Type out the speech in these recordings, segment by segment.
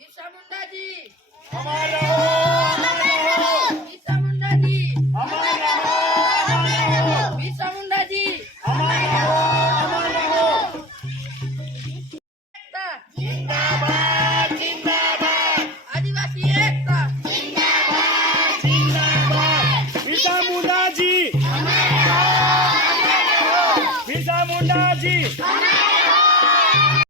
બિરસા મુંડાજી. અમર રહો બિરસા મુંડાજી. અમર રહો બિરસા મુંડાજી. અમર રહો અમર રહો જિંદાબાદ જિંદાબાદ. આદિવાસી એકતા. જિંદાબાદ બિરસા બિરસા મુંડાજી. આટો માટો બિલી બિલ કવાલા રે આદિવાસી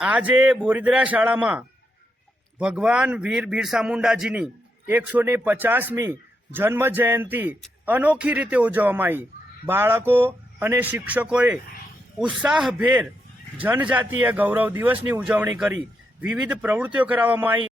આજે બોરિદ્રા શાળામાં ભગવાન વીર બિરસા મુંડાજીની એકસો ને પચાસમી જન્મ જયંતિ અનોખી રીતે ઉજવવામાં આવી. બાળકો અને શિક્ષકોએ ઉત્સાહભેર જનજાતીય ગૌરવ દિવસની ઉજવણી કરી. વિવિધ પ્રવૃત્તિઓ કરાવવામાં આવી.